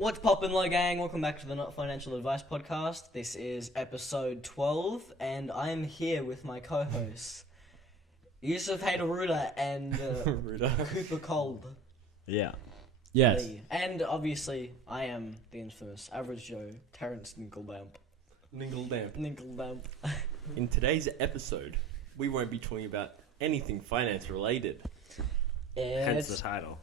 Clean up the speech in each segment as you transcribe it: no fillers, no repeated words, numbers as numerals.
What's poppin', lo gang? Welcome back to the Not Financial Advice Podcast. This is episode 12, and I am here with my co-hosts, Yusuf Haydaruda and Cooper Cold. Yeah. Yes. Lee. And obviously, I am the infamous Average Joe, Terrence Ninkledamp. Ninkledamp. In today's episode, we won't be talking about anything finance related. Hence the title.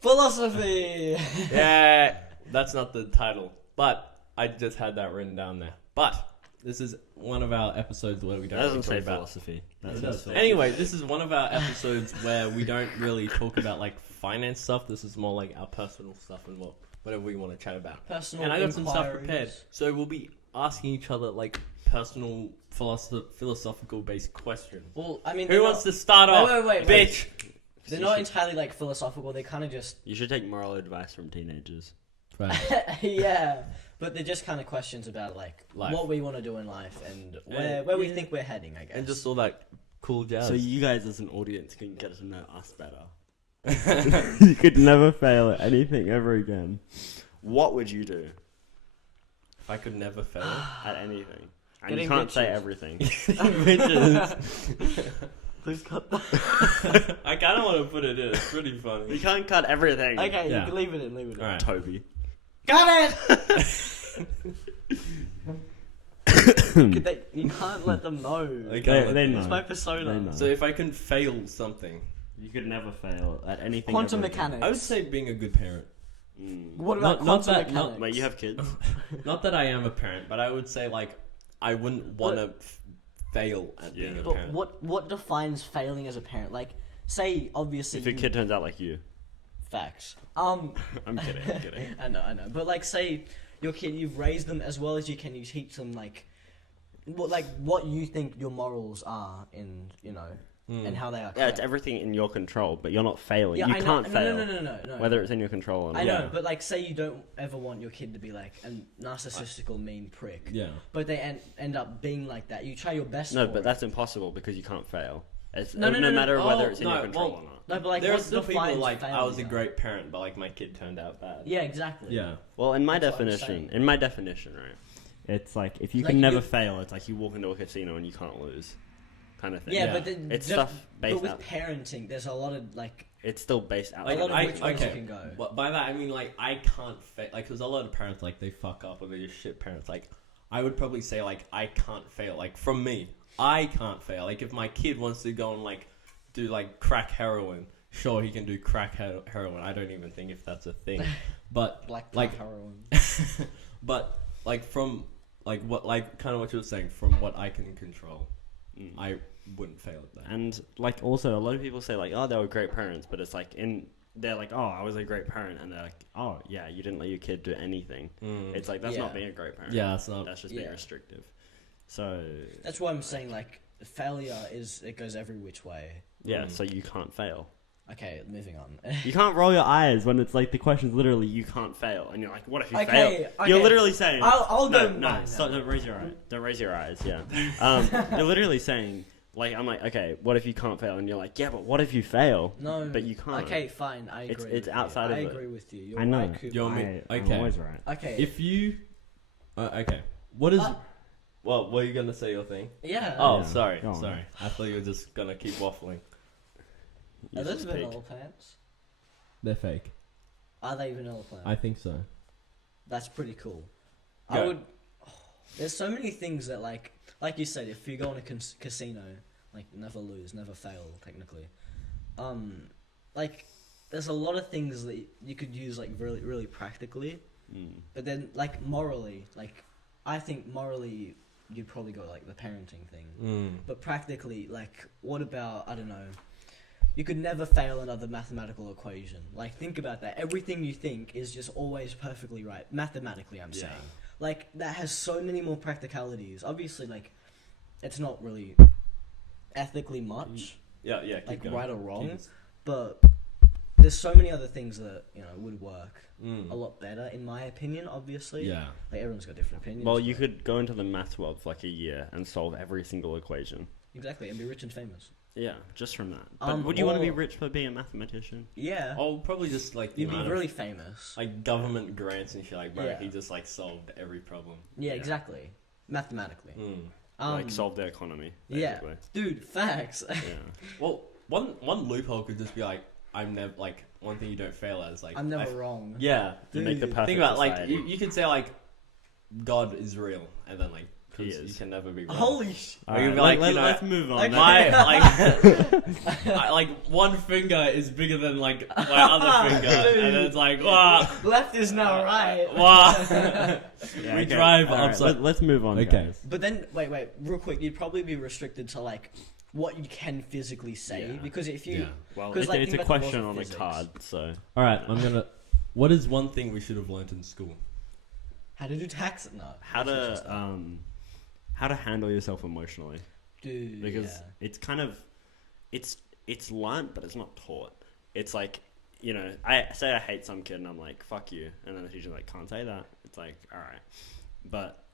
Philosophy! Yeah, that's not the title, but I just had that written down there. But this is one of our episodes where we don't That really doesn't talk say about philosophy. That It says does. philosophy. Anyway, this is one of our episodes where we don't really talk about like finance stuff. This is more like our personal stuff and whatever we want to chat about. Personal And I got some stuff inquiries. prepared, so we'll be asking each other like personal philosophical based questions. Well, I mean, Who wants to start off? wait. Bitch. They're not entirely like philosophical. They kind of just You should take moral advice from teenagers. Right. yeah, but they're just kind of questions about like Life. what we want to do in life and And- where we yeah. think we're heading. I guess. And just all that cool jazz. So you guys as an audience can get to know us better. You could never fail at anything ever again. What would you do If I could never fail. at anything? And Getting you can't say bitches. everything. Bitches. Please cut that. I kind of want to put it in. It's pretty You funny. can't cut everything. Okay, Yeah. you can leave it in. Leave it in. All right. Toby. Got it. You can't let them know. Okay. They know. It's my persona. They know. So if I can fail something, You could never fail at anything. Quantum ever again. mechanics. I would say being a good parent. What about Not quantum that- mechanics? Wait, you have kids? Not that I am a parent, but I would say like I wouldn't want to fail at being a Yeah. But parent. what defines failing as a parent? Like, say obviously. If your kid turns out like you. Facts. I'm kidding. I'm kidding. I know. But like, say your kid, you've raised them as well as you can. You teach them like what you think your morals are, in and how they are. Yeah, it's correct. everything in your control, but you're not failing. Yeah, You I know. can't fail. No. Whether it's in your control or not. I know, Yeah. but like, say you don't ever want your kid to be like a narcissistical, mean prick. Yeah. But they end up being like that. You try your best. No, for but it. that's impossible because you can't fail. It's, No, no, matter no. whether it's in Oh, your no, control well, or not. No, but like, There are what still people defines like I was a failure? great parent, but like my kid turned out bad. Yeah, exactly. Yeah. Well, in my That's what I'm definition, right? It's like if you Like can never you- fail, it's like you walk into a casino and you can't lose, kind of thing. Yeah, Yeah. but then It's just- stuff based But with out. parenting, there's a lot of like It's still based out. a lot of I- which ways okay. you can go. But by that I mean like I can't fail. Like, cause a lot of parents like they fuck up or they're just shit parents. Like, I would probably say like I can't fail. Like from me, I can't fail. Like if my kid wants to go and like do like crack heroin, sure he can do crack heroin. I don't even think if that's a thing. But Black like- heroin. but like from like what like kind of what you were saying, from what I can control, I wouldn't fail at that. And like also a lot of people say like, oh, they were great parents, but it's like they're like, oh, I was a great parent, and they're like, oh yeah, you didn't let your kid do anything. It's like that's Yeah. not being a great parent. Yeah, it's not. That's just being Yeah. restrictive. So That's why I'm saying like failure it goes every which way. yeah, so you can't fail. Okay, moving on. You can't roll your eyes when it's like the question's literally you can't fail, and you're like, what if you Okay, fail? okay. You're literally saying, I'll no, go. no, stop, don't raise your eyes. Don't raise your eyes. Yeah, you're literally saying, like, I'm like, okay, what if you can't fail? And you're like, yeah, but what if you fail? No, but you can't. Okay, fine. I agree. It's with outside you. of I it. agree with you. You're I know. right, Cooper. You're me. I'm Okay. always right. Okay. If you, okay, what is? Uh, Well, were you gonna say your thing? yeah. Oh, Yeah, sorry, go on. sorry. I thought you were just gonna keep waffling. You Are those just speak. vanilla plants? They're fake. Are they vanilla plants? I think so. That's pretty cool. Go. I would. There's so many things that like you said, if you go in a casino, like never lose, never fail, technically. Like there's a lot of things that you could use like really, really practically, but then like morally, like I think morally you'd probably go like the parenting thing, but practically, like what about I don't know. You could never fail another mathematical equation. Like, think about that. Everything you think is just always perfectly right. Mathematically, I'm saying. Like, that has so many more practicalities. Obviously, like, it's not really ethically much, Yeah, yeah. Keep like, going. right or wrong. Keep- But there's so many other things that, would work a lot better, in my opinion, obviously. Yeah. Like, everyone's got different opinions. Well, you but- could go into the maths world for like a year and solve every single equation. Exactly, and be rich and famous. Yeah, just from that. But would you want to be or- rich for being a mathematician? Yeah. I'll probably just like the You'd be amount really of, famous. like government grants and shit. Like, bro, Yeah. he just like solved every problem. Yeah, exactly. Mathematically. Like solve the economy. Yeah. Basically. Dude, facts. Yeah. Well, one loophole could just be like, I'm never like one thing you don't fail at is like I'm never wrong. Yeah, To make the Dude. perfect think about like society. you could say like God is real, and then like He 'cause is. you can never be wrong. Holy sh! All Or you'd right, be like, you know, let's move on. Okay. My like, like one finger is bigger than like my other finger, Dude. and then it's like wow, Left is now right. wow. Yeah, we drive all right, upside. let's move on, Okay. guys. But then, wait, real quick. You'd probably be restricted to like what you can physically say Yeah. because if you, Yeah. Well, 'Cause, like, it's think a about the question laws on of a physics. card, so... All right, I'm gonna. What is one thing we should have learned in school? how to do tax? No. How to handle yourself emotionally. Dude, Because yeah. it's kind of... It's learnt, but it's not taught. It's like, you know, I say I hate some kid and I'm like, fuck you. And then the teacher's like, can't say that. It's like, all right. But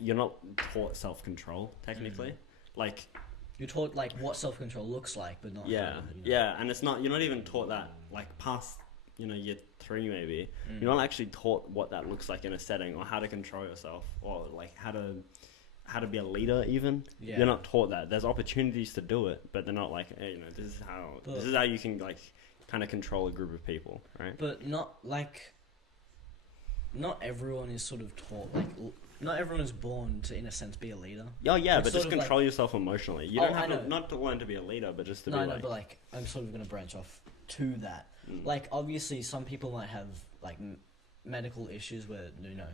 you're not taught self-control, technically. Like... You're taught like what self-control looks like, but not. Yeah, how to, you know. yeah, and it's not. You're not even taught that like past, you know, year 3 maybe. You're not actually taught what that looks like in a setting, or how to control yourself, or like how to be a leader. Even Yeah. you're not taught that. There's opportunities to do it, but they're not like, hey, you know, this is how you can like kind of control a group of people, right? But not like. Not everyone is sort of taught like. Not everyone is born to, in a sense, be a leader. Oh yeah, It's but sort just of like- control yourself emotionally. You Oh, don't I have know. to, not to learn to be a leader, but just to No, be no, like, but like I'm sort of gonna branch off to that. Like obviously, some people might have like medical issues where you know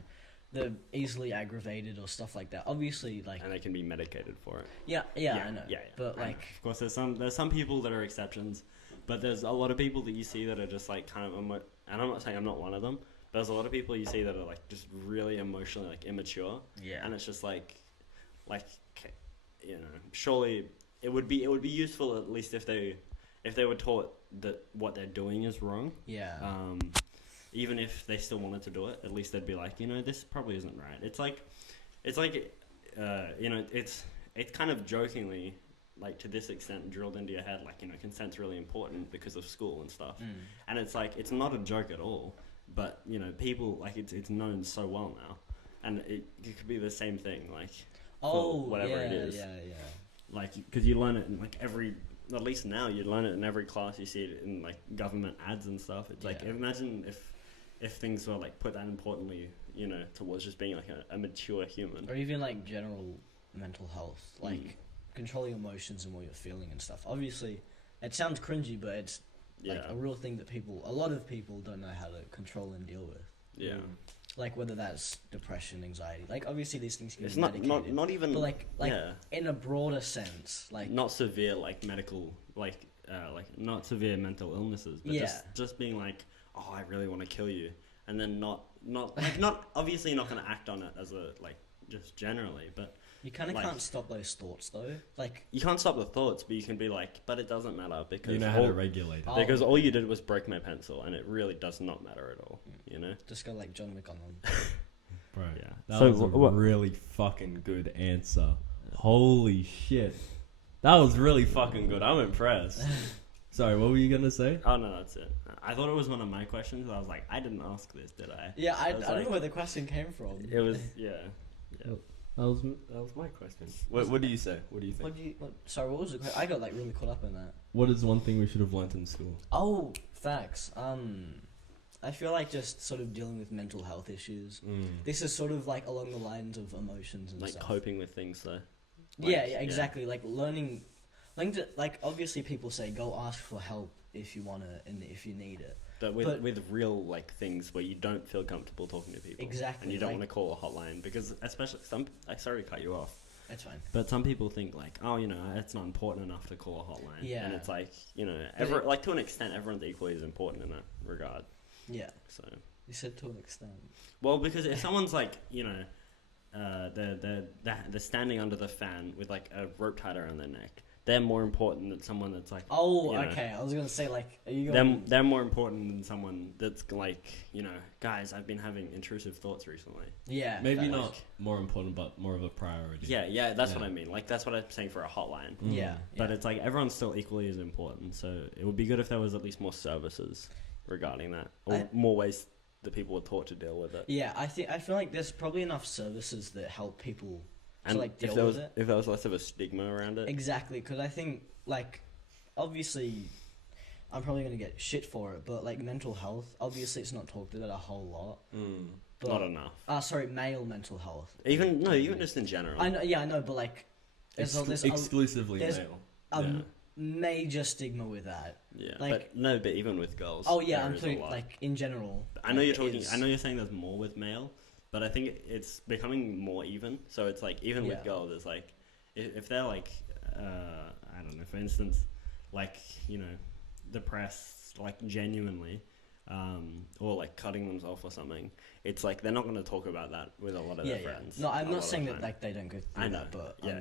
they're easily aggravated or stuff like that. Obviously, like and they can be medicated for it. yeah, I know. Yeah, But I know. like, of course, there's some people that are exceptions, but there's a lot of people that you see that are just like kind of and I'm not saying I'm not one of them, but there's a lot of people you see that are like just really emotionally like immature. Yeah. And it's just like, you know, surely it would be useful at least if they were taught that what they're doing is wrong. yeah, Even if they still wanted to do it, at least they'd be like, you know, this probably isn't right. It's like, you know, it's kind of jokingly, like to this extent, drilled into your head, like, you know, consent's really important because of school and stuff. And it's like, it's not a joke at all, but, you know, people, like, it's known so well now. And it could be the same thing, like, for whatever it is. Yeah. Like, because you learn it in, like, at least now, you learn it in every class. You see it in, like, government ads and stuff. It's like, Yeah. imagine if things were, like, put that importantly, you know, towards just being, like, a mature human. Or even like general mental health, like controlling emotions and what you're feeling and stuff. Obviously, it sounds cringy, but it's like Yeah. a real thing that a lot of people don't know how to control and deal with. Yeah. Like whether that's depression, anxiety. Like obviously these things can It's be medicated. not even... But like yeah. in a broader sense, like Not severe, like, medical, like not severe mental illnesses, but Yeah. just being like, oh, I really want to kill you. And then not obviously you're not going to act on it as a, like, just generally, but you kind of like- can't stop those thoughts though. Like you can't stop the thoughts, but you can be like, but it doesn't matter because You know how to regulate it. Oh. because all you did was break my pencil, and it really does not matter at all, you know? just go like John Wick on them. Bro, Yeah. that So was a what- really fucking good answer. Holy shit. That was really fucking good. I'm impressed. Sorry, what were you gonna say? Oh, no, that's it. I thought it was one of my questions, but I was like, I didn't ask this, did I? Yeah, I was don't like- know where the question came from. It was, yeah. That was my question. What do you say? What do you think? Sorry, what was the question? I got like really caught up in that. What is one thing we should have learnt in school? Oh, facts. I feel like just sort of dealing with mental health issues. This is sort of like along the lines of emotions and Like stuff. coping with things, though. Yeah, exactly. Like learning to, like obviously people say go ask for help if you wanna and if you need it. But with But- with real like things where you don't feel comfortable talking to people, Exactly, and you don't like- want to call a hotline because especially I'm sorry to cut you off, That's fine. but some people think like, oh, you know, it's not important enough to call a hotline. Yeah. And it's like, you know, But like to an extent, everyone's equally as important in that regard. Yeah, So, you said to an extent. well, because if someone's like, you know, they're standing under the fan with like a rope tied around their neck, they're more important than someone that's like. Oh, you know, okay. I was gonna say like, are you going? they're more important than someone that's like, guys, I've been having intrusive thoughts recently. Yeah. Maybe facts. not more important, but more of a priority. Yeah, that's what I mean. Like, that's what I'm saying for a hotline. Yeah. But it's like everyone's still equally as important. So it would be good if there was at least more services regarding that, or more ways that people were taught to deal with it. Yeah, I feel like there's probably enough services that help people And to like deal if there with was it. if there was less of a stigma around it. Exactly, because I think like obviously I'm probably gonna get shit for it, but like mental health, obviously it's not talked about a whole lot. But, Not enough. Sorry, male mental health. Even just in general. I know, but like there's Exclusively there's male. major stigma with that. Yeah, like- but even with girls. Oh yeah, there I'm is a talking lot. like in general. I know like, you're talking. is- I know you're saying there's more with male, but I think it's becoming more even. So it's like even with Yeah. girls, it's like if they're like I don't know, for instance, like depressed, like genuinely, or like cutting themselves or something. It's like they're not going to talk about that with a lot of their friends. No, I'm a lot not of saying the that time. like they don't go through I know, that, but yeah.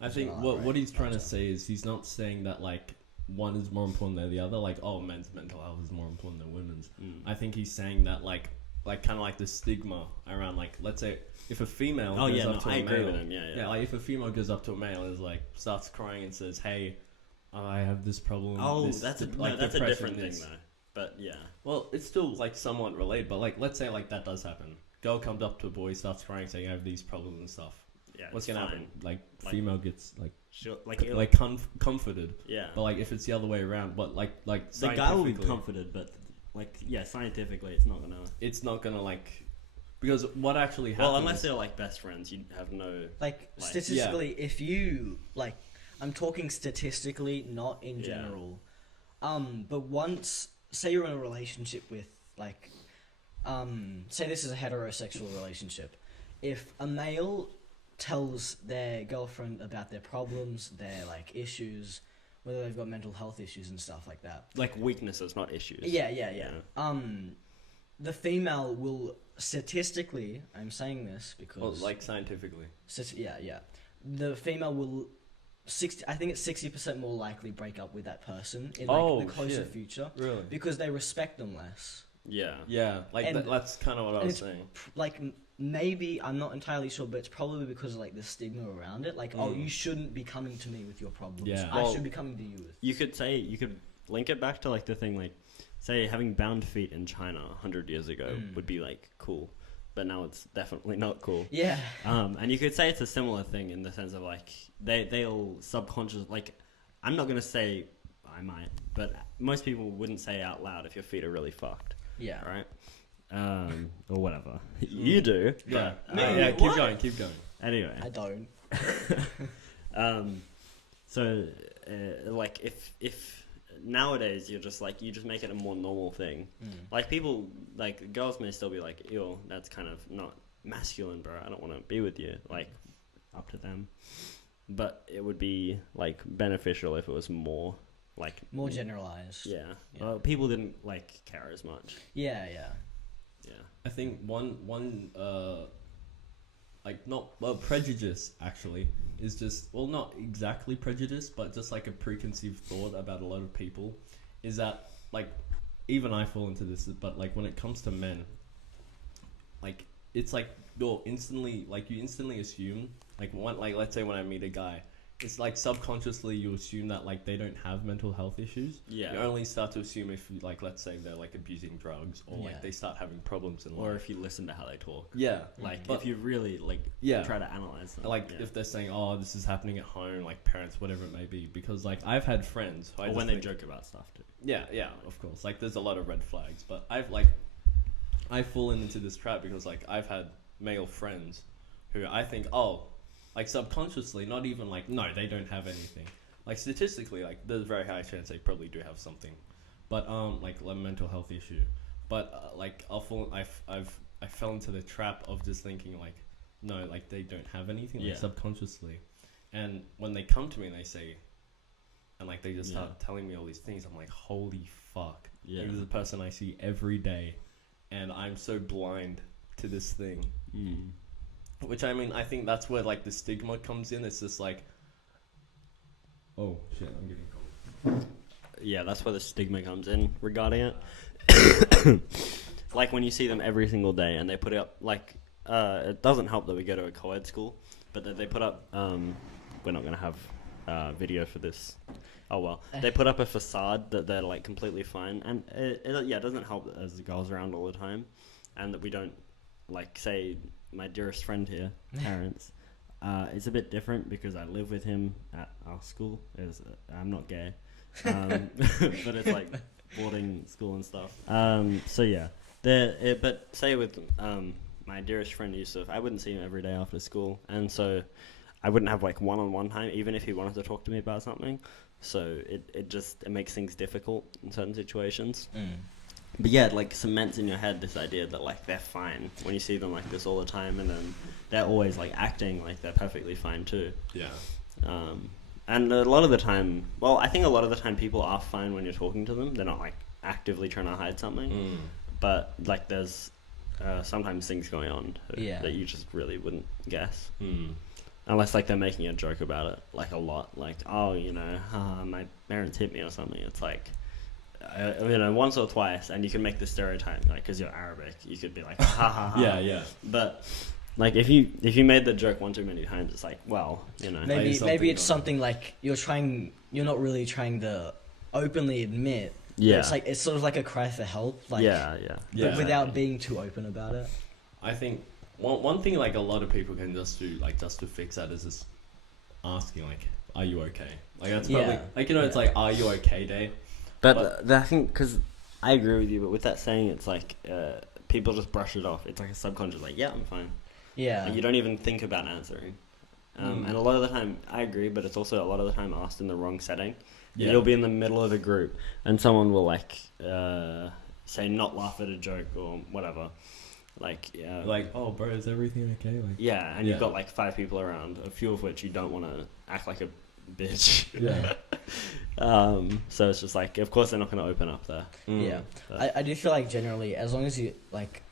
I think what he's trying to say is he's not saying that like one is more important than the other. Like, oh, men's mental health is more important than women's. I think he's saying that like kind of like the stigma around like, let's say if a female goes up to a I agree male, with him. Yeah. like if a female goes up to a male and is like starts crying and says, "Hey, I have this problem." Oh, this, that's a depression, different thing this." though. But yeah. Well, it's still like somewhat related, but like let's say like that does happen. Girl comes up to a boy, starts crying, saying, "I have these problems and stuff." Yeah, What's it's gonna fine. happen? Like Like- female gets Like comforted. yeah. But like if it's the other way around, but like The guy will be scientifically, comforted, but scientifically, it's not gonna. it's not gonna like, because what actually happens? Well, unless they're like best friends, you have no. like statistically, if you like, I'm talking statistically, not in general. But once, say you're in a relationship with like, say this is a heterosexual relationship, if a male tells their girlfriend about their problems, their like issues, whether they've got mental health issues and stuff like that. Like weaknesses, not issues. Yeah. The female will statistically, I'm saying this because well, like scientifically. the female will 60% more likely break up with that person in Oh, the closer shit. future Really? because they respect them less. Yeah. Yeah, like And- that's kind of what I and was it's saying. Like maybe I'm not entirely sure, but it's probably because of like the stigma around it. Like, oh, you shouldn't be coming to me with your problems. Yeah. I Well, should be coming to you with. You could link it back to like the thing like, say having bound feet in China 100 years ago would be like cool, but now it's definitely not cool. Yeah. And you could say it's a similar thing in the sense of like they'll subconscious like, I'm not gonna say I might, but most people wouldn't say out loud if your feet are really fucked. Yeah. Right? Or whatever. You do. Yeah, But, yeah. Keep going. Anyway. I don't. So, like, if nowadays you're just like, you just make it a more normal thing. Like, people, like, girls may still be like, ew, that's kind of not masculine, bro. I don't want to be with you. Like, up to them. But it would be, like, beneficial if it was more, like... More generalized. Yeah. Yeah. Well, people didn't, like, care as much. Yeah. Yeah. I think one like not prejudice actually is just, well, not exactly prejudice, but just like a preconceived thought about a lot of people is that, like, even I fall into this, but like when it comes to men, like it's like you instantly assume, like let's say when I meet a guy, it's like subconsciously you assume that like they don't have mental health issues. Yeah. You only start to assume if you, like, let's say they're like abusing drugs or Yeah. like they start having problems in life. Or if you listen to how they talk. Yeah. Like, But- if you really, like, Yeah. try to analyze them. Like yeah. if they're saying, "Oh, this is happening at home," like parents, whatever it may be, because like I've had friends who I Or just when they think- joke about stuff, too. Yeah, of course. Like there's a lot of red flags, but I've fallen into this trap because like I've had male friends who I think, oh, like subconsciously, not even like, no, they don't have anything. Like statistically, like there's a very high chance they probably do have something, but like a mental health issue. But like I fell into the trap of just thinking like, no, like they don't have anything, like Yeah. subconsciously. And when they come to me and they say, and like they just start telling me all these things, I'm like, holy fuck. Yeah. This is a person I see every day, and I'm so blind to this thing. Which, I mean, I think that's where like the stigma comes in. It's just like, Oh shit, I'm getting cold. Yeah, that's where the stigma comes in regarding it. Like when you see them every single day and they put up like it doesn't help that we go to a co-ed school, but that they put up we're not going to have video for this. Oh well, they put up a facade that they're like completely fine, and it doesn't help that there's girls around all the time, and that we don't like say my dearest friend here, Terrence. It's a bit different because I live with him at our school. I'm not gay, but it's like boarding school and stuff. So yeah, but say with my dearest friend Yusuf, I wouldn't see him every day after school, and so I wouldn't have like one-on-one time, even if he wanted to talk to me about something. So it makes things difficult in certain situations. But yeah, it like cements in your head this idea that like they're fine when you see them like this all the time, and then they're always like acting like they're perfectly fine too. Yeah. And a lot of the time, well, I think a lot of the time people are fine when you're talking to them. They're not like actively trying to hide something. But like there's sometimes things going on that you just really wouldn't guess. Unless like they're making a joke about it, like a lot, like, oh, you know, my parents hit me or something. It's like, you know, once or twice, and you can make the stereotype, like, because you're Arabic, you could be like, ha ha ha. Yeah. But like if you made the joke one too many times, it's like, well, you know, maybe it's something like you're not really trying to openly admit. Yeah. It's like it's sort of like a cry for help. Like, but without being too open about it. I think one thing like a lot of people can just do like just to fix that is just asking like, are you okay? Like that's probably like, you know, it's like, are you okay day? But I think because I agree with you, but with that saying, it's like people just brush it off. It's like a subconscious, like, yeah, I'm fine. Yeah. Like, you don't even think about answering. And a lot of the time, I agree, but it's also a lot of the time asked in the wrong setting. Yeah. You'll be in the middle of a group, and someone will like say not laugh at a joke or whatever. Like, oh, bro, is everything okay? Like, yeah, and you've got like 5 people around, a few of which you don't want to act like a bitch. Yeah. So it's just like, of course they're not going to open up there. Yeah. I do feel like generally, as long as you like,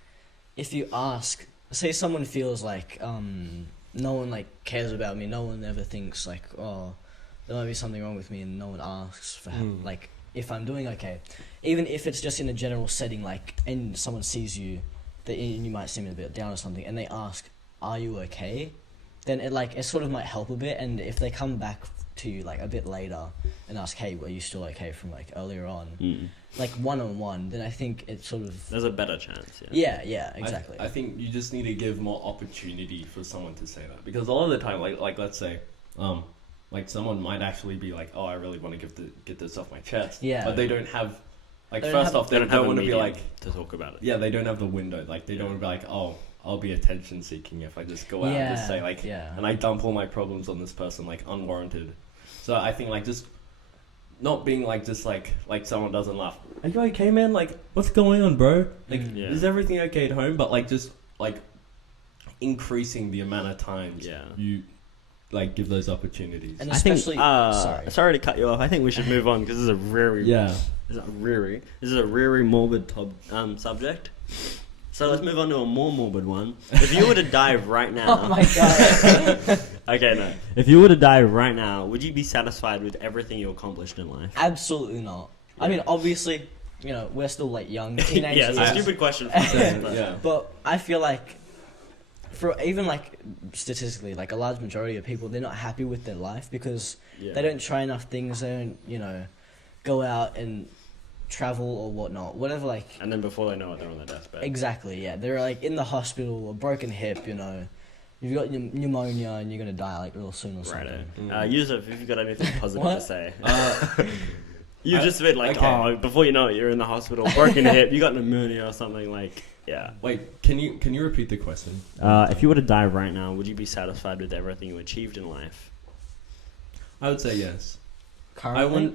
if you ask, say someone feels like no one like cares about me, no one ever thinks like, oh, there might be something wrong with me, and no one asks for help, like if I'm doing okay, even if it's just in a general setting, like, and someone sees you, and you might seem a bit down or something, and they ask, are you okay? Then it sort of might help a bit, and if they come back to you like a bit later and ask, hey, were you still okay from like earlier on, like one-on-one, then I think it sort of, there's a better chance. Yeah, exactly. I think you just need to give more opportunity for someone to say that, because a lot of the time, like let's say, like someone might actually be like, oh, I really want to get this off my chest, but they don't have. Like, first off, they don't want to be like to talk about it. Yeah, they don't have the window. Like, they don't want to be like, oh, I'll be attention seeking if I just go out and just say like, and I dump all my problems on this person, like, unwarranted. So I think like just not being like just like someone doesn't laugh. Are you okay, man? Like, what's going on, bro? Like, is everything okay at home? But like just like increasing the amount of times you like give those opportunities. And especially, sorry to cut you off. I think we should move on because this is a very This is a very morbid subject. So let's move on to a more morbid one. If you were to die right now... Oh my god. Okay, no. If you were to die right now, would you be satisfied with everything you accomplished in life? Absolutely not. Yeah. I mean, obviously, you know, we're still like young teenagers. Yeah, it's a stupid question. But I feel like, for even like statistically, like a large majority of people, they're not happy with their life because they don't try enough things. They don't, you know, go out and travel or whatnot, whatever, like, and then before they know it, they're on their deathbed. Exactly, yeah, they're like in the hospital, a broken hip, you know, you've got pneumonia and you're gonna die like real soon or something. Right. Yusuf, if you've got anything positive to say. You just a bit like, oh, before you know it, you're in the hospital, broken hip, you got pneumonia or something, like, yeah. Wait, can you repeat the question? If you were to die right now, would you be satisfied with everything you achieved in life? I would say yes. Currently?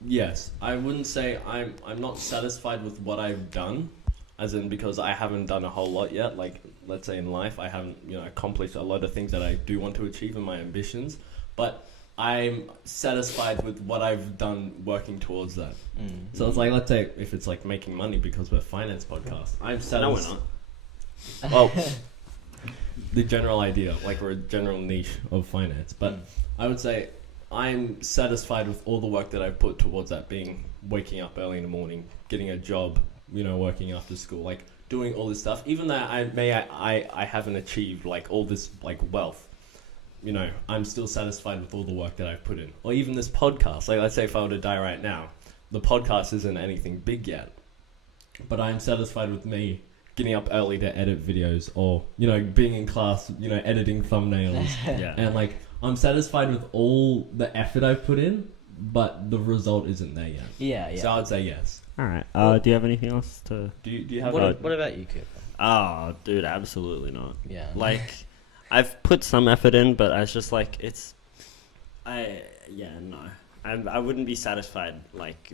Yes, I wouldn't say I'm not satisfied with what I've done, as in because I haven't done a whole lot yet. Like, let's say in life, I haven't, you know, accomplished a lot of things that I do want to achieve in my ambitions, but I'm satisfied with what I've done working towards that. So it's like, let's say if it's like making money because we're a finance podcast, I'm satisfied. No, we're not. Well, the general idea, like we're a general niche of finance, but I would say I'm satisfied with all the work that I've put towards that, being waking up early in the morning, getting a job, working after school, like doing all this stuff. Even though I haven't achieved like all this like wealth, I'm still satisfied with all the work that I've put in. Or even this podcast. Like, let's say if I were to die right now, the podcast isn't anything big yet, but I'm satisfied with me getting up early to edit videos, or being in class, editing thumbnails. Yeah. And like, I'm satisfied with all the effort I've put in, but the result isn't there yet. Yeah. So I'd say yes. All right. Do you have anything else to? Do you have? What about you, Cooper? Oh, dude, absolutely not. Yeah. Like, I've put some effort in, but I was just like, no. I wouldn't be satisfied. Like,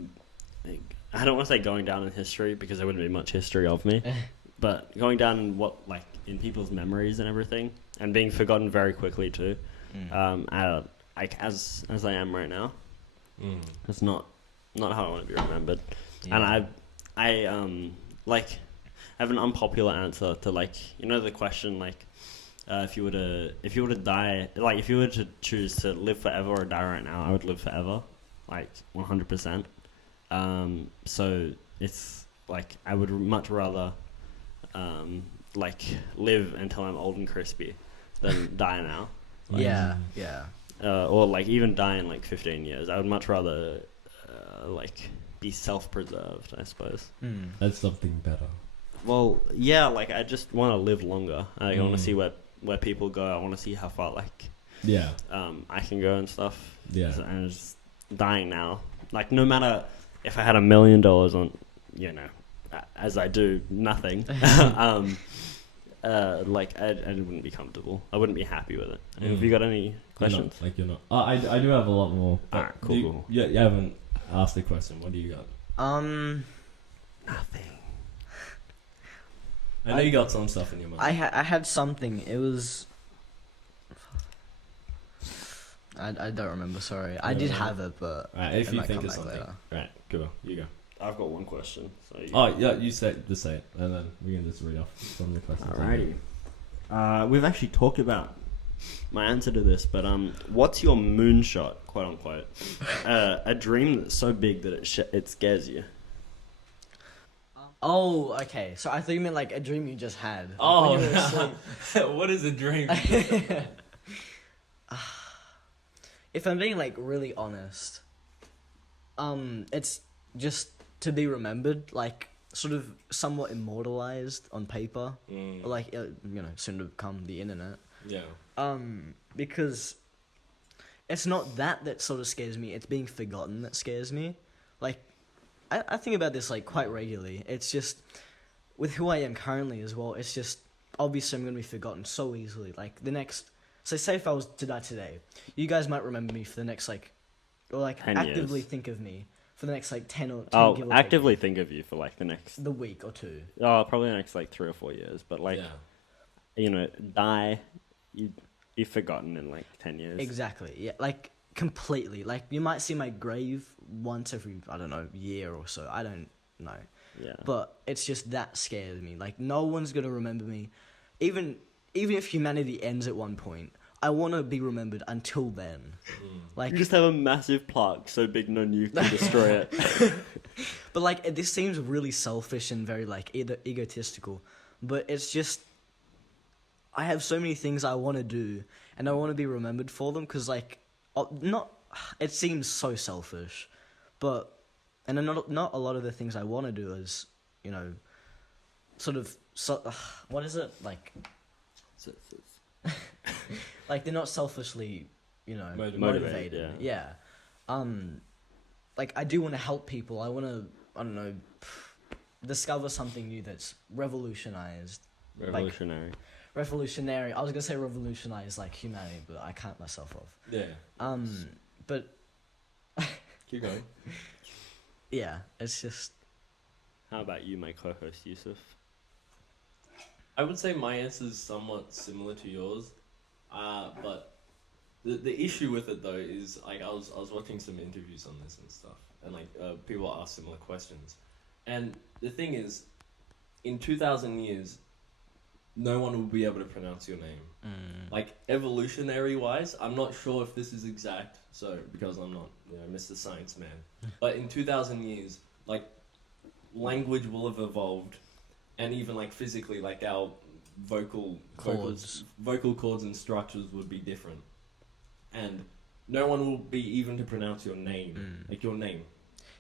I don't want to say going down in history, because there wouldn't be much history of me, but going down in in people's memories and everything, and being forgotten very quickly too. As I am right now, it's not how I want to be remembered. Yeah. And I have an unpopular answer to the question, if you were to die, like if you were to choose to live forever or die right now, I would live forever, 100%. So it's like I would much rather live until I'm old and crispy than die now. Yeah. Or even die in 15 years. I would much rather be self-preserved, I suppose. That's something better. Well, yeah, I just want to live longer. I want to see where people go. I want to see how far I can go and stuff. Yeah. And just dying now, no matter if I had $1 million on, as I do, nothing. I wouldn't be comfortable. I wouldn't be happy with it. Have you got any questions? You're not. I do have a lot more. Alright, cool. You haven't asked a question. What do you got? Nothing. I know you got some stuff in your mind. I had something. It was. I don't remember. Sorry, I did have it, but. Right, if it you might think come of back something. later. Right, go. You go. I've got one question. So You just say it, and then we can just read off some of the questions. Alrighty. We've actually talked about my answer to this, but what's your moonshot, quote unquote? A dream that's so big that it scares you. Oh, okay. So I thought you meant a dream you just had. Oh, when you were asleep. What is a dream? If I'm being really honest, it's just to be remembered, sort of somewhat immortalized on paper, or soon to become the internet. Yeah. Because it's not that sort of scares me. It's being forgotten that scares me. I think about this quite regularly. It's just with who I am currently as well. It's just obviously I'm gonna be forgotten so easily. So say if I was to die today, you guys might remember me for the next 10 actively years. think of me for the next 10 or 10 Oh, give or actively think of you for the week or two. Oh, probably the next 3 or 4 years. But die, you'd be forgotten in 10 years. Exactly. Yeah. Completely. You might see my grave once every, I don't know, year or so. I don't know. Yeah. But it's just that scares me. No one's gonna remember me. Even if humanity ends at one point, I want to be remembered until then. You just have a massive plaque so big no nuke can destroy it. But this seems really selfish and very egotistical. But it's just, I have so many things I want to do, and I want to be remembered for them. Because it seems so selfish, and not a lot of the things I want to do is, what is it they're not selfishly, motivated. Yeah. I do want to help people. I want to, I don't know, discover something new that's revolutionary. Revolutionary. I was gonna say revolutionize humanity, but I can't myself off. Yeah. But Keep going. yeah, it's just. How about you, my co-host Yusuf? I would say my answer is somewhat similar to yours, but the issue with it though is I was watching some interviews on this and stuff, and people ask similar questions, and the thing is, in 2,000 years, no one will be able to pronounce your name. Like, evolutionary wise, I'm not sure if this is exact, so, because I'm not, Mr. Science Man. But in 2,000 years, like, language will have evolved, and even, like, physically, like, our vocal cords and structures would be different. And no one will be even to pronounce your name, like your name.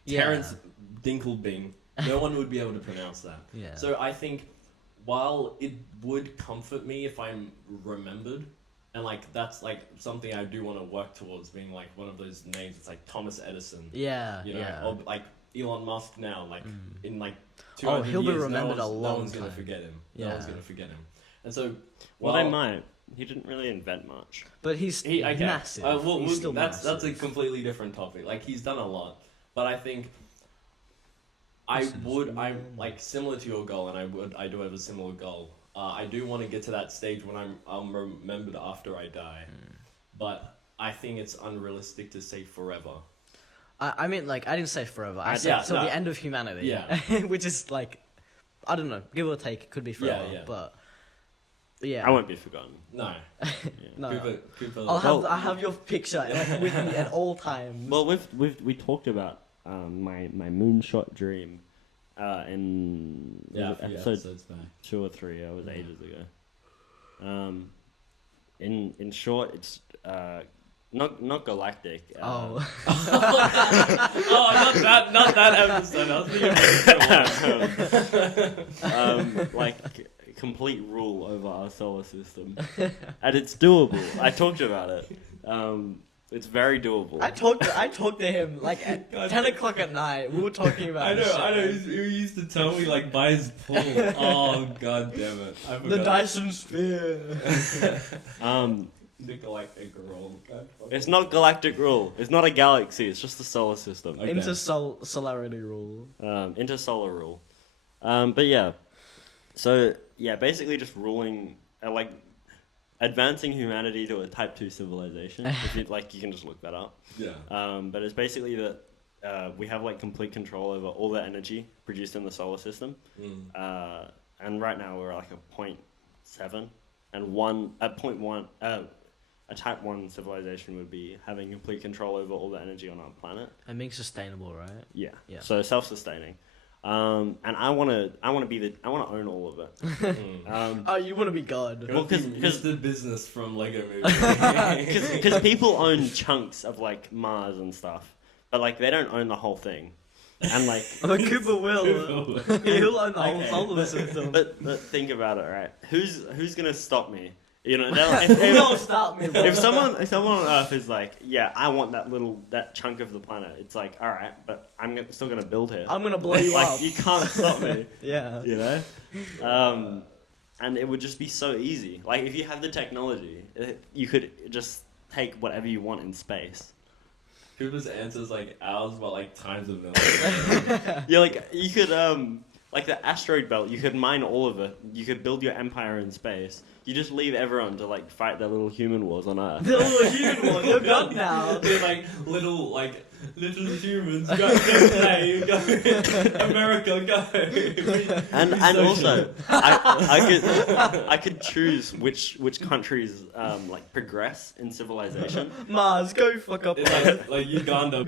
Terrence Dinklebing, no one would be able to pronounce that. Yeah. So I think while it would comfort me if I'm remembered, and like that's like something I do want to work towards, being like one of those names. It's like Thomas Edison. Yeah. Or like Elon Musk now. Like in like 200 he'll years, be remembered a long no one's time. gonna forget him. Yeah. No one's gonna forget him. And so, Well, they might. He didn't really invent much. But he's massive. He's still that's massive. a completely different topic. Like he's done a lot, but I think I'm like similar to your goal, and I do have a similar goal. I do want to get to that stage when I'm remembered after I die, but I think it's unrealistic to say forever. I mean, like, I didn't say forever. I said till the end of humanity. Yeah. Which is like, I don't know, give or take, it could be forever. Yeah. But yeah, I won't be forgotten. No. no. Cooper, I have your picture like, with me at all times. Well, we talked about my moonshot dream in episode back. 2 or 3. It was ages ago. In short, it's not galactic. Oh, not that episode. I was thinking like complete rule over our solar system, and it's doable. I talked about it. It's very doable. I talked to him like at 10 o'clock at night. We were talking about. I know. He used to tell me like by his pool. Oh god damn it! I forgot. The Dyson sphere. The galactic rule. It's not galactic rule. It's not a galaxy. It's just the solar system. Okay. Intersolarity rule. Intersolar rule. But yeah. So yeah, basically just ruling, like, advancing humanity to a Type 2 civilization. If you like, you can just look that up. Yeah. But it's basically that we have like complete control over all the energy produced in the solar system. And right now we're like a 0.7, and at 0.1. A Type 1 civilization would be having complete control over all the energy on our planet. And being sustainable, right? Yeah. Yeah. So self-sustaining. And I want to own all of it. Oh, you want to be God? Well, because the business from Lego Movie. Because people own chunks of like Mars and stuff, but like they don't own the whole thing. And like, But Cooper will. He'll own the whole solar system. But think about it, right? Who's gonna stop me? You know, Don't stop me. Bro. if someone on Earth is like, yeah, I want that chunk of the planet, it's like, all right, but I'm still gonna build here. I'm gonna blow you like, up. You can't stop me. Yeah. You know. And it would just be so easy. Like if you have the technology, you could just take whatever you want in space. Cooper's answers like ours, but like times a million. Yeah, like you could like the asteroid belt, you could mine all of it. You could build your empire in space. You just leave everyone to like fight their little human wars on Earth. The little human one, you're God now. They're like little humans. Go play, go America, go. And also, I could choose which countries like progress in civilization. Mars, go fuck up. Like Uganda.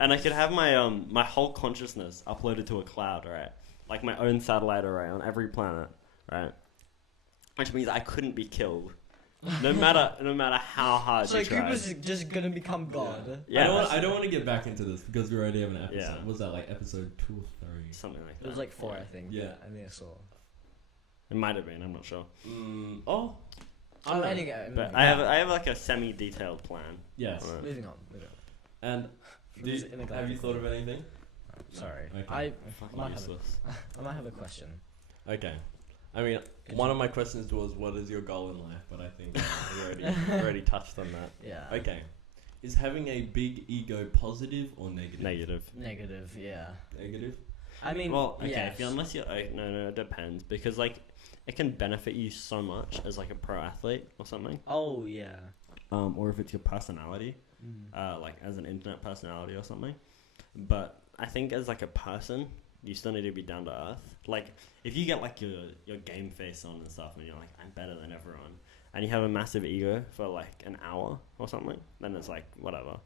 And I could have my my whole consciousness uploaded to a cloud, right? Like my own satellite array on every planet, right? Which means I couldn't be killed, no matter how hard So you try. Cooper's just gonna become God. Yeah, I don't want to get back into this because we already have an episode. Yeah. Was that like episode 2 or 3? something like that. It was like 4, I think. Yeah. I think I saw. It might have been. I'm not sure. Oh. I'm ending it. But I have like a semi-detailed plan. Yes. on it. Moving on. And have you thought of anything? Sorry. Okay. I Fucking might useless. might have a question. Okay. I mean, one of my questions was, what is your goal in life? But I think we already touched on that. Yeah. Okay. Is having a big ego positive or negative? Negative. Yeah. Negative? I mean, Well, okay. yes. Unless you're no, it depends because like it can benefit you so much as like a pro athlete or something. Oh yeah. Or if it's your personality, like as an internet personality or something. But I think as like a person, you still need to be down to earth. Like, if you get like your game face on and stuff, and you're like, I'm better than everyone, and you have a massive ego for like an hour or something, then it's like whatever.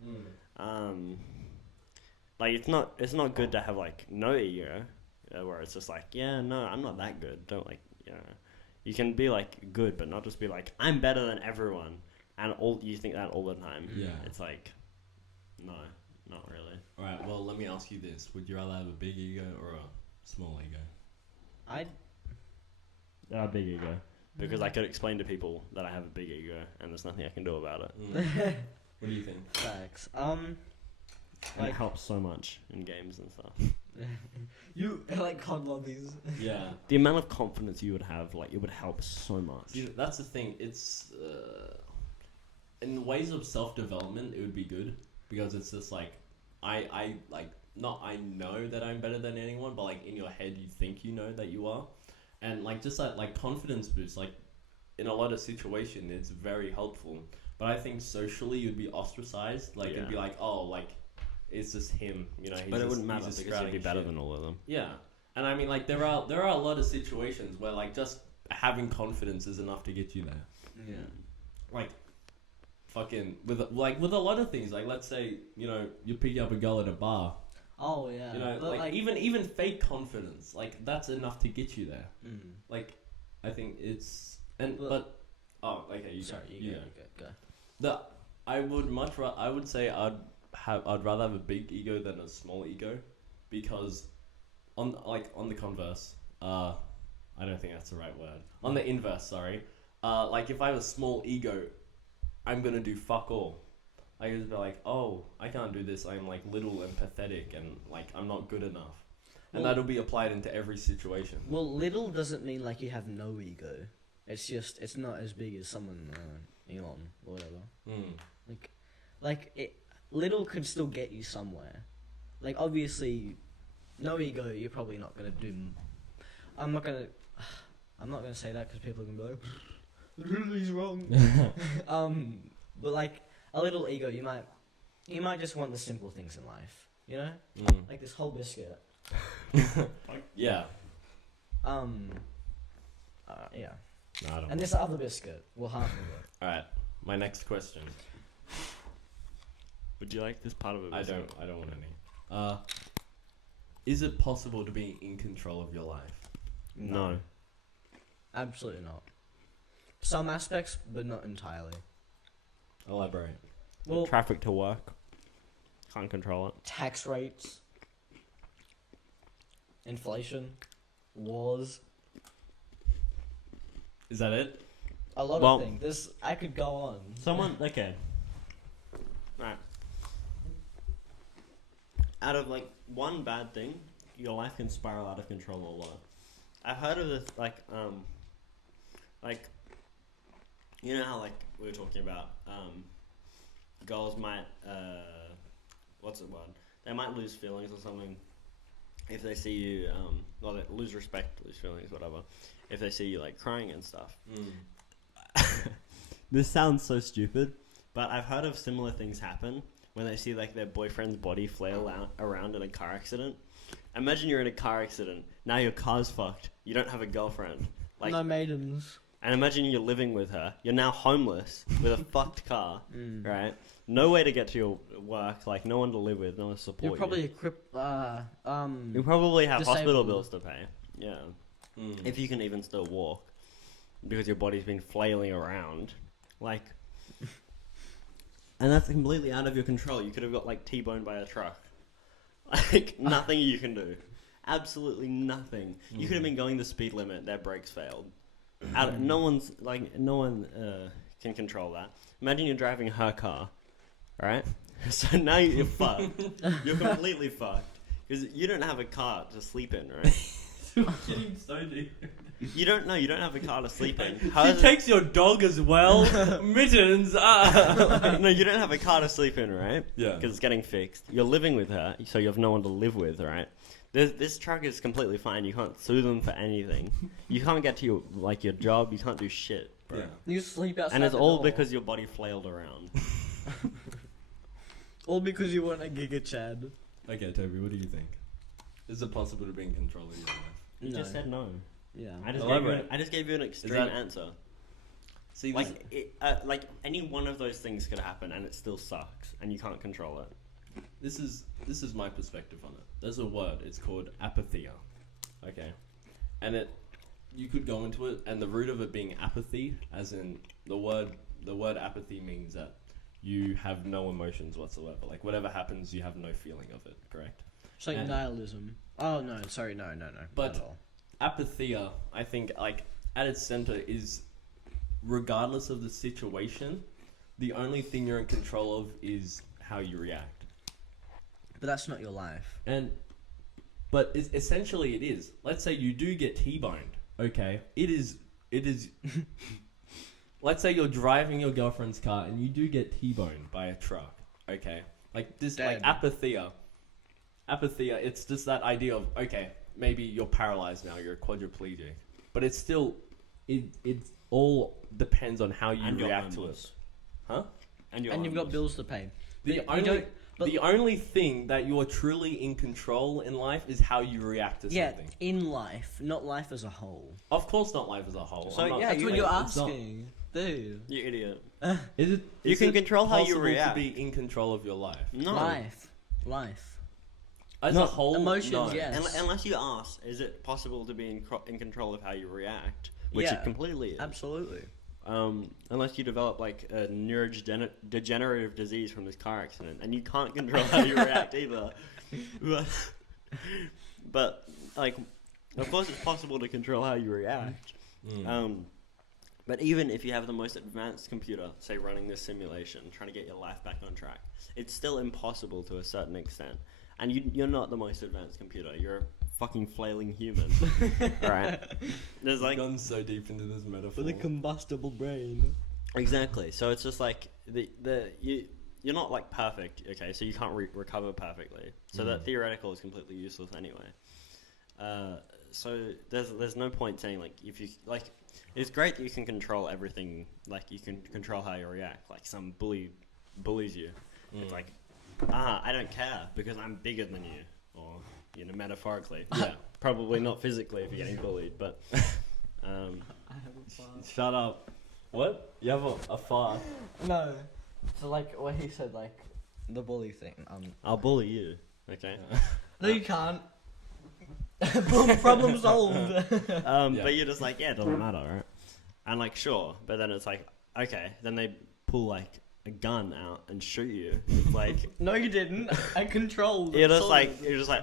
Like it's not good to have like no ego, where it's just like, yeah, no, I'm not that good. Don't like, you know, you can be like good, but not just be like, I'm better than everyone, and all you think that all the time. Yeah, it's like, no, not really. All right. Well, let me ask you this: would you rather have a big ego or a small ego? A big ego, because I could explain to people that I have a big ego, and there's nothing I can do about it. What do you think? Facts. And Like- it helps so much in games and stuff. You like COD lobbies. Yeah. The amount of confidence you would have, like, it would help so much. See, that's the thing. It's in the ways of self-development, it would be good because it's just like I like not I know that I'm better than anyone, but like in your head you think you know that you are, and like just that like confidence boost. Like in a lot of situations, it's very helpful. But I think socially you'd be ostracized. Like it'd be like, oh, like it's just him, you know. But it wouldn't matter because you'd be better than all of them. Yeah, and I mean like there are a lot of situations where like just having confidence is enough to get you there. Yeah. Like fucking with a lot of things, like let's say, you know, you pick up a girl at a bar, Oh yeah. you know, But, like even fake confidence, like that's enough to get you there. Like I think it's but oh okay, you sorry, go. you Yeah. go. I would say I'd rather have a big ego than a small ego, because on the converse, I don't think that's the right word. On the inverse, sorry. Like if I have a small ego, I'm gonna do fuck all. I just be like, oh, I can't do this. I'm like little and pathetic, and like I'm not good enough, and that'll be applied into every situation. Well, little doesn't mean like you have no ego. It's just it's not as big as someone Elon or whatever. Little could still get you somewhere. Like obviously, no ego. You're probably not gonna do. I'm not gonna say that because people are gonna be like, he's wrong. But like a little ego, you might just want the simple things in life. You know, like this whole biscuit. Yeah. Yeah. No, I don't. And this other biscuit, well, half of it. All right. My next question. Would you like this part of it? I don't want any. Is it possible to be in control of your life? No. Absolutely not. Some aspects, but not entirely. Elaborate. Well, Traffic to work. Can't control it. tax rates, inflation, wars, Is that it? a lot Well- of things. I could go on. Someone, okay. Right. Out of like one bad thing, your life can spiral out of control a lot. I've heard of this, like, you know how like we were talking about, girls might, what's the word? They might lose feelings or something if they see you, well, they lose respect, lose feelings, whatever. If they see you like crying and stuff. This sounds so stupid, but I've heard of similar things happen when they see like their boyfriend's body flail around in a car accident. Imagine you're in a car accident. Now your car's fucked. You don't have a girlfriend. Like, No maidens. and imagine you're living with her. You're now homeless with a fucked car, right? No way to get to your work. Like no one to live with, no one to support You're probably you. You probably have hospital disabled. bills to pay. Yeah, if you can even still walk, because your body's been flailing around, like. And that's completely out of your control. You could have got like T-boned by a truck. Like nothing you can do. Absolutely nothing. You could have been going the speed limit. Their brakes failed. No one can control that. Imagine you're driving her car, right? So now you're fucked. You're completely fucked because you don't have a car to sleep in, right? You're getting so deep. You don't have a car to sleep in. She takes your dog as well. Mittens. No, you don't have a car to sleep in, right? Yeah. Because it's getting fixed. You're living with her, so you have no one to live with, right? This truck is completely fine. You can't sue them for anything. You can't get to your job. You can't do shit, bro. Yeah. You sleep outside. And it's the all door. because your body flailed around. All because you want a Giga Chad. Okay, Toby, what do you think? Is it possible to be in control of your life? You No. just said no. Yeah. I just gave you an extreme answer. See, Like any one of those things could happen, and it still sucks, and you can't control it. this is my perspective on it. There's a word. It's called apathia. Okay, and you could go into it, and the root of it being apathy, as in the word apathy means that you have no emotions whatsoever. Like whatever happens, you have no feeling of it. Correct. It's like nihilism. Oh no, sorry, no. But not at all. apathia, I think, like at its center is, regardless of the situation, the only thing you're in control of is how you react. But that's not your life. But essentially it is. Let's say you do get T-boned. Okay, it is. Let's say you're driving your girlfriend's car and you do get T-boned by a truck. Okay, like this, like apathia. It's just that idea of, okay, maybe you're paralyzed now, you're a quadriplegic, but it's still, it all depends on how you react to it, huh? And you've got bills to pay. The only thing that you are truly in control in life is how you react to something. Yeah, in life, not life as a whole. Of course, not life as a whole. So That's what you're asking, dude. You idiot. Is it? You can control how you possible react. to be in control of your life? No. Life. As a whole, emotions, no. yes. Unless you ask, is it possible to be in control of how you react? Which it completely is. Absolutely. Unless you develop like a neurodegenerative disease from this car accident, and you can't control how you react either. But like, of course, it's possible to control how you react. But even if you have the most advanced computer, say running this simulation, trying to get your life back on track, it's still impossible to a certain extent. And you're not the most advanced computer. You're a fucking flailing human. Alright? There's like... I've gone so deep into this metaphor. With a combustible brain. Exactly. So it's just like, you're not like perfect, okay? So you can't recover perfectly. So that theoretical is completely useless anyway. So there's no point saying like, if you... like, it's great that you can control everything. Like, you can control how you react. Like, some bully bullies you. It's like... I don't care because I'm bigger than you, or metaphorically. Yeah, probably not physically if you're getting bullied, but. I have a fart. Shut up. What? You have a fart? No. So like what he said, like the bully thing. I'll bully you. Okay. No, you can't. Problem solved. But you're just like, yeah, it doesn't matter, right? And like, sure, but then it's like, okay, then they pull like a gun out and shoot you. It's like, no, you didn't. I controlled. you're just like,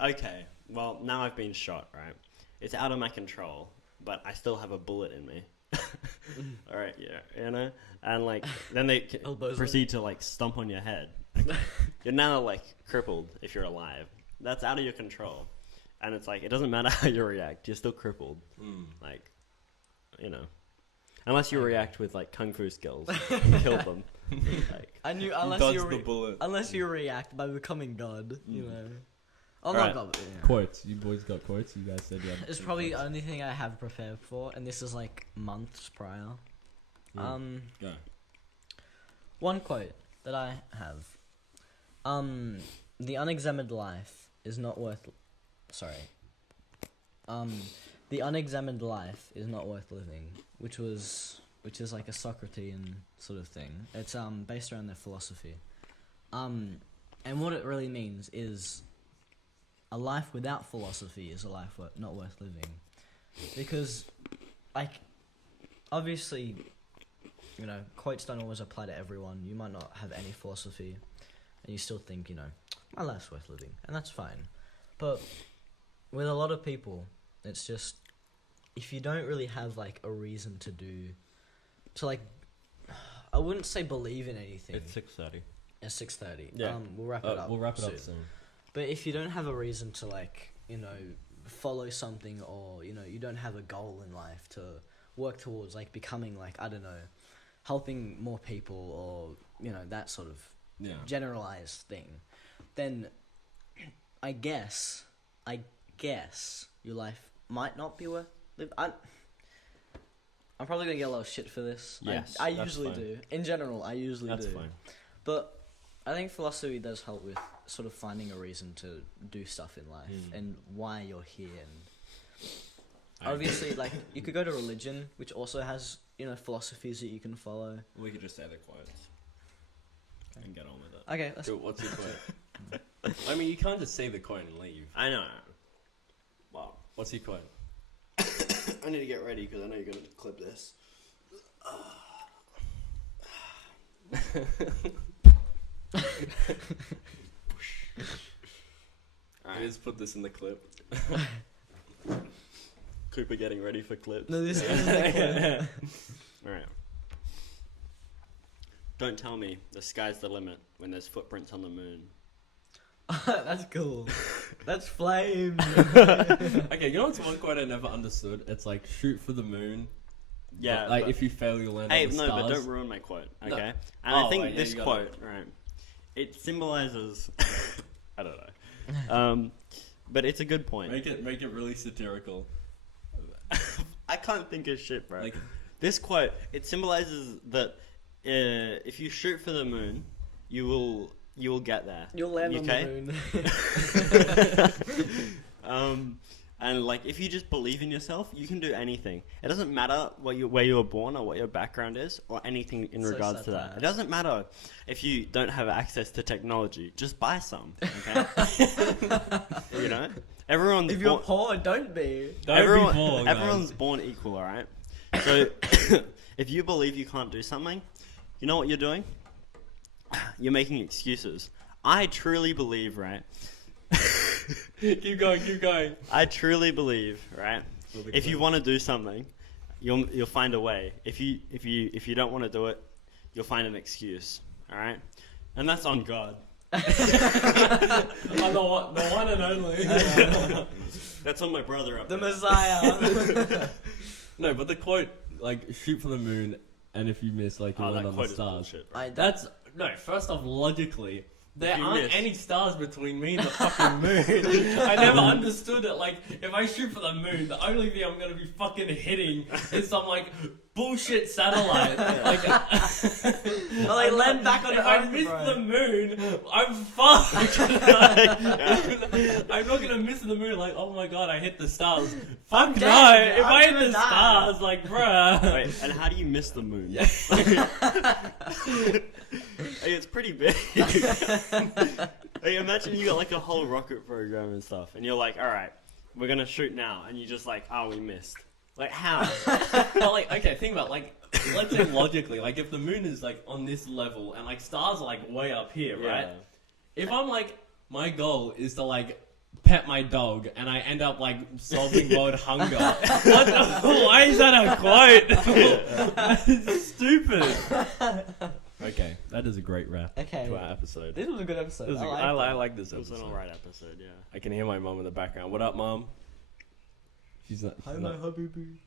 okay, well, now I've been shot, right? It's out of my control, but I still have a bullet in me. All right, yeah, and like, then they proceed to like stomp on your head. Like, you're now like crippled if you're alive. That's out of your control, and it's like it doesn't matter how you react. You're still crippled. Like, unless you react with like kung fu skills, kill them. Like, I knew unless you react by becoming God, Oh, not God. Yeah. Quotes. You boys got quotes? You guys said you had... It's probably the only thing I have prepared for, and this is like months prior. Go. One quote that I have. The unexamined life is not worth... Sorry. The unexamined life is not worth living, which is like a Socratean sort of thing. It's based around their philosophy. And what it really means is a life without philosophy is a life not worth living. Because, like, obviously, quotes don't always apply to everyone. You might not have any philosophy, and you still think, my life's worth living, and that's fine. But with a lot of people, it's just, if you don't really have, like, a reason to like, I wouldn't say believe in anything. it's 6:30. It's 6:30. Yeah. We'll wrap it up. We'll wrap it soon. up soon. But if you don't have a reason to, like, follow something, or, you don't have a goal in life to work towards, like, becoming, like, I don't know, helping more people, or, that sort of generalized thing, then I guess your life might not be worth living. I'm probably going to get a lot of shit for this. Yes, I that's usually fine. do. In general, I usually do. That's fine. But I think philosophy does help with sort of finding a reason to do stuff in life and why you're here. And obviously, like, you could go to religion, which also has, philosophies that you can follow. We could just say the quotes and get on with it. Okay, let's... Cool, what's your quote? I mean, you can't just say the quote and leave. I know. Wow. What's your quote? I need to get ready because I know you're going to clip this. Alright, let's put this in the clip. Cooper getting ready for clips. No, this is the Alright. Don't tell me the sky's the limit when there's footprints on the moon. That's cool. That's flames. Okay, you know what's one quote I never understood? It's like, shoot for the moon. Yeah. Like, if you fail, you'll land on the stars. But don't ruin my quote, okay? No. And I think right, this you quote, right, it symbolizes... I don't know. But it's a good point. Make it really satirical. I can't think of shit, bro. Like, this quote, it symbolizes that if you shoot for the moon, you will get there. You'll land on okay? the moon. And like, if you just believe in yourself, you can do anything. It doesn't matter where you were born or what your background is or anything in regards to that. It doesn't matter if you don't have access to technology. Just buy some, okay? Everyone's If you're poor, don't be. Everyone's born equal, all right? So if you believe you can't do something, you know what you're doing? You're making excuses. I truly believe, right? keep going. I truly believe, right? If you want to do something, you'll find a way. If you don't want to do it, you'll find an excuse. All right, and that's on God. The one and only. That's on my brother up The there. Messiah. No, but the quote, like, shoot for the moon, and if you miss, like, you'll land on the quote is stars. bullshit, bro. No, first off, logically, there you aren't miss. any stars between me and the fucking moon. I never understood it. Like, if I shoot for the moon, the only thing I'm gonna be fucking hitting is some, like, bullshit satellite. Like, Well, they land back on if Earth, I miss bro. the moon, I'm fucked. I'm not gonna miss the moon. Like, oh my god, I hit the stars. Fuck no! dead. If I'm I hit gonna the die. stars, like, bruh. Wait, and how do you miss the moon? Yeah. Hey, it's pretty big. Hey, imagine you got like a whole rocket program and stuff, and you're like, all right, we're gonna shoot now, and you just like, oh, we missed. Like, how? But like, okay, think about like, let's say logically, like if the moon is like on this level and like stars are like way up here, right? Yeah. If I'm like, my goal is to like pet my dog and I end up like solving world hunger, why is that a quote? That's stupid. Okay, that is a great wrap Okay. to our episode. This was a good episode. I like this It was episode. an alright episode, yeah. I can hear my mom in the background. What up, mom? She's not. Hi, She's my not, habibi.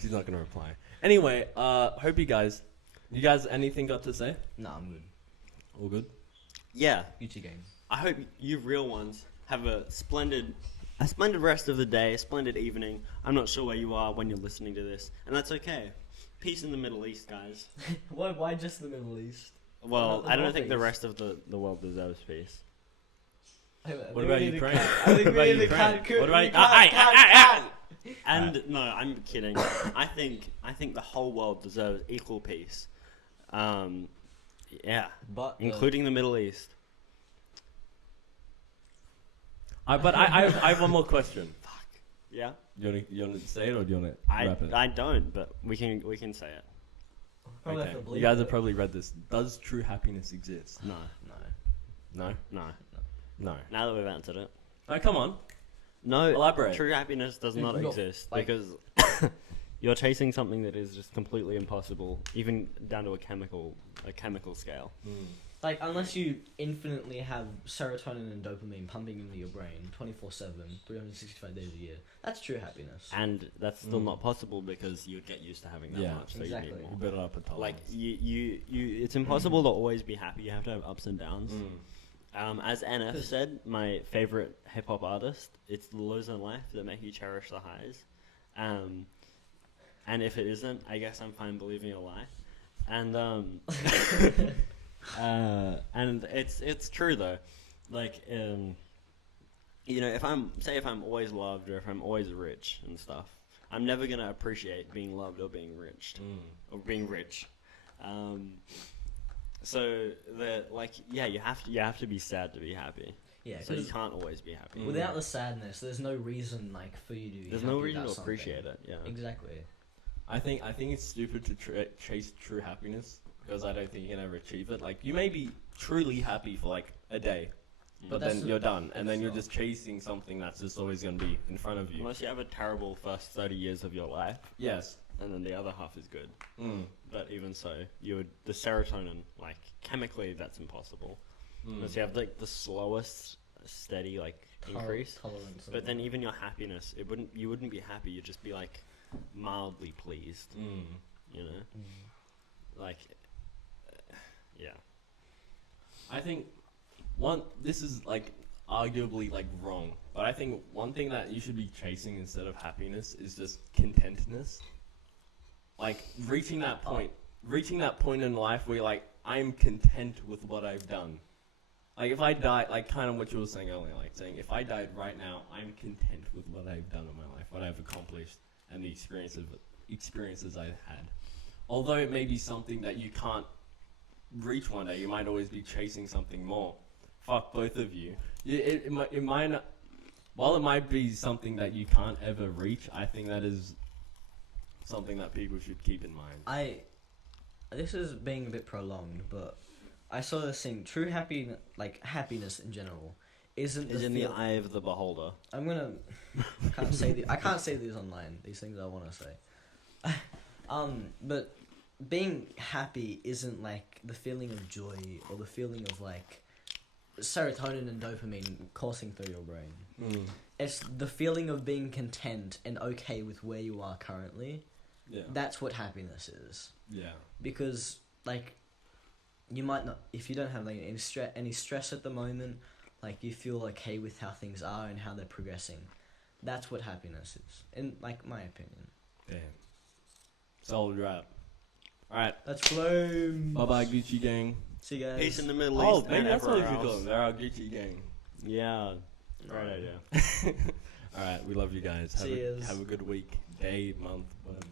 she's not gonna reply. Anyway, hope you guys anything got to say? Nah, I'm good. All good. Yeah, Gucci game. I hope you real ones have a splendid rest of the day, a splendid evening. I'm not sure where you are when you're listening to this, and that's okay. Peace in the Middle East, guys. Why just the Middle East? Well, the I don't North think the East? rest of the world deserves peace. What about Ukraine? I think What we about need to Ukraine? cut. What about? And no, I'm kidding. I think the whole world deserves equal peace. Yeah, But including the Middle East. But I have one more question. Yeah, You want to say it or do you want to I wrap it? I don't, but we can say it. Okay. You guys have probably read this. Does true happiness exist? No, No. no. No. Now that we've answered it, Oh, come on. no. Elaborate. True happiness does not No, exist like- because you're chasing something that is just completely impossible, even down to a chemical scale. Like, unless you infinitely have serotonin and dopamine pumping into your brain 24/7, 365 days a year, that's true happiness. And that's still not possible because you get used to having that Yeah, much. So exactly. You need You more. build up a tolerance. Like you, it's impossible to always be happy. You have to have ups and downs. As NF said, my favorite hip hop artist, it's the lows in life that make you cherish the highs. And if it isn't, I guess I'm fine believing a lie. And And it's true though. Like, you know, if I'm always loved or if I'm always rich and stuff, I'm never gonna appreciate being loved or being rich or being rich. So that, like, yeah, you have to be sad to be happy. Yeah, so you can't always be happy. Without the sadness, there's no reason like for you to be. There's happy no reason about to appreciate something. it. Yeah, Exactly. I think it's stupid to chase true happiness because I don't think you can ever achieve it. Like, you may be truly happy for like a day, but then you're done, and then you're just chasing something that's just always going to be in front of you. unless you have a terrible first 30 years of your life. Yes. And then the other half is good. But even so, the serotonin, like, chemically, that's impossible. Unless you have like the slowest, steady, like, increase. Tolerance. But then even your happiness, you wouldn't be happy. You'd just be like mildly pleased. You know, like, yeah. I think this is like arguably like wrong, but I think one thing that you should be chasing instead of happiness is just contentedness. Like, reaching that point in life where you're like, I'm content with what I've done. Like, if I die, like kind of what you were saying earlier, like saying, if I died right now, I'm content with what I've done in my life, what I've accomplished, and the experiences I've had. Although it may be something that you can't reach one day, you might always be chasing something more. Fuck both of you. It might not, while it might be something that you can't ever reach, I think that is something that people should keep in mind. This is being a bit prolonged, but I saw this thing. True happiness, like happiness in general, is in the eye of the beholder. I can't say these online. These things I want to say. But being happy isn't like the feeling of joy or the feeling of like serotonin and dopamine coursing through your brain. It's the feeling of being content and okay with where you are currently. Yeah. That's what happiness is. Yeah. Because like, you might not, if you don't have like any stress at the moment, like you feel okay with how things are and how they're progressing. That's what happiness is, in like my opinion. Damn. Solid rap. Alright. Let's flame. Bye bye, Gucci gang. See you guys. Peace in the Middle Oh, East. maybe that's what we everywhere should call else. them. They're our Gucci gang. Yeah. Great idea. Alright, we love you guys. See yous. Have a good week, day, month, whatever.